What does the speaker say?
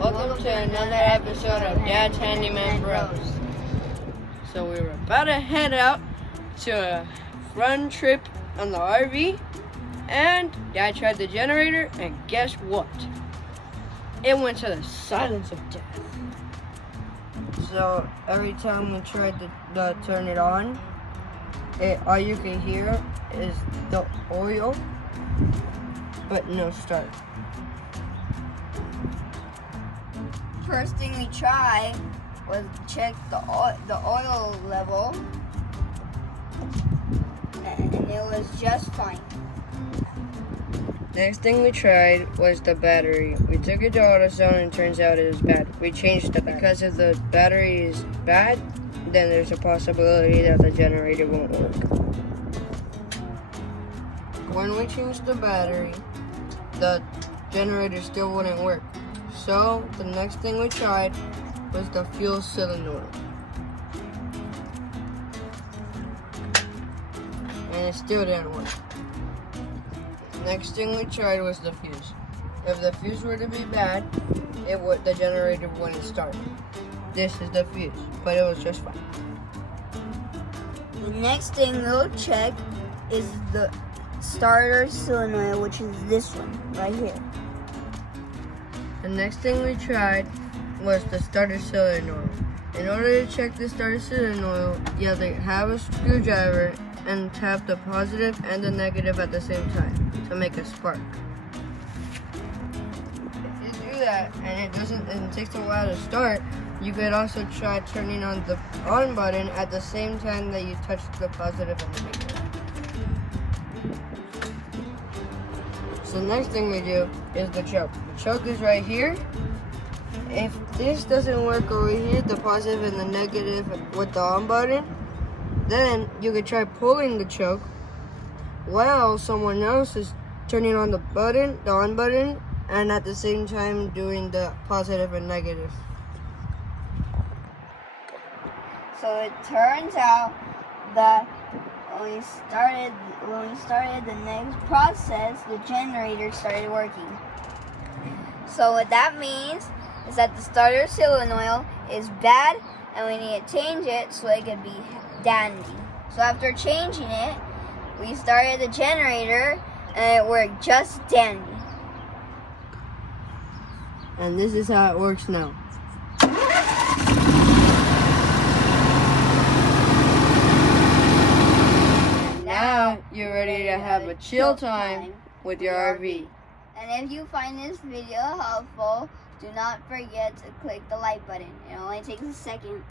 Welcome to another episode of Dad's Handyman Bros. So we were about to head out to a run trip on the RV, and Dad tried the generator, and guess what? It went to the silence of death. So every time we tried to turn it on, all you can hear is the oil, but no start. First thing we tried was check the oil level, and it was just fine. Next thing we tried was the battery. We took it to AutoZone and turns out it was bad. We changed it because if the battery is bad, then there's a possibility that the generator won't work. When we changed the battery, the generator still wouldn't work. So the next thing we tried was the fuel solenoid. And it still didn't work. Next thing we tried was the fuse. If the fuse were to be bad, the generator wouldn't start. This is the fuse, but it was just fine. The next thing we'll check is the starter solenoid, which is this one right here. The next thing we tried was the starter solenoid. In order to check the starter solenoid, you have to have a screwdriver and tap the positive and the negative at the same time to make a spark. If you do that and it takes a while to start, you could also try turning on the on button at the same time that you touch the positive and the negative. So the next thing we do is the choke. The choke is right here. If this doesn't work over here, the positive and the negative with the on button, then you could try pulling the choke while someone else is turning on the on button, and at the same time doing the positive and negative. So it turns out that when we started the next process, the generator started working. So what that means is that the starter solenoid is bad, and we need to change it so it could be dandy. So after changing it, we started the generator, and it worked just dandy. And this is how it works now. Now you're ready to have a chill time with your RV. And if you find this video helpful, do not forget to click the like button. It only takes a second.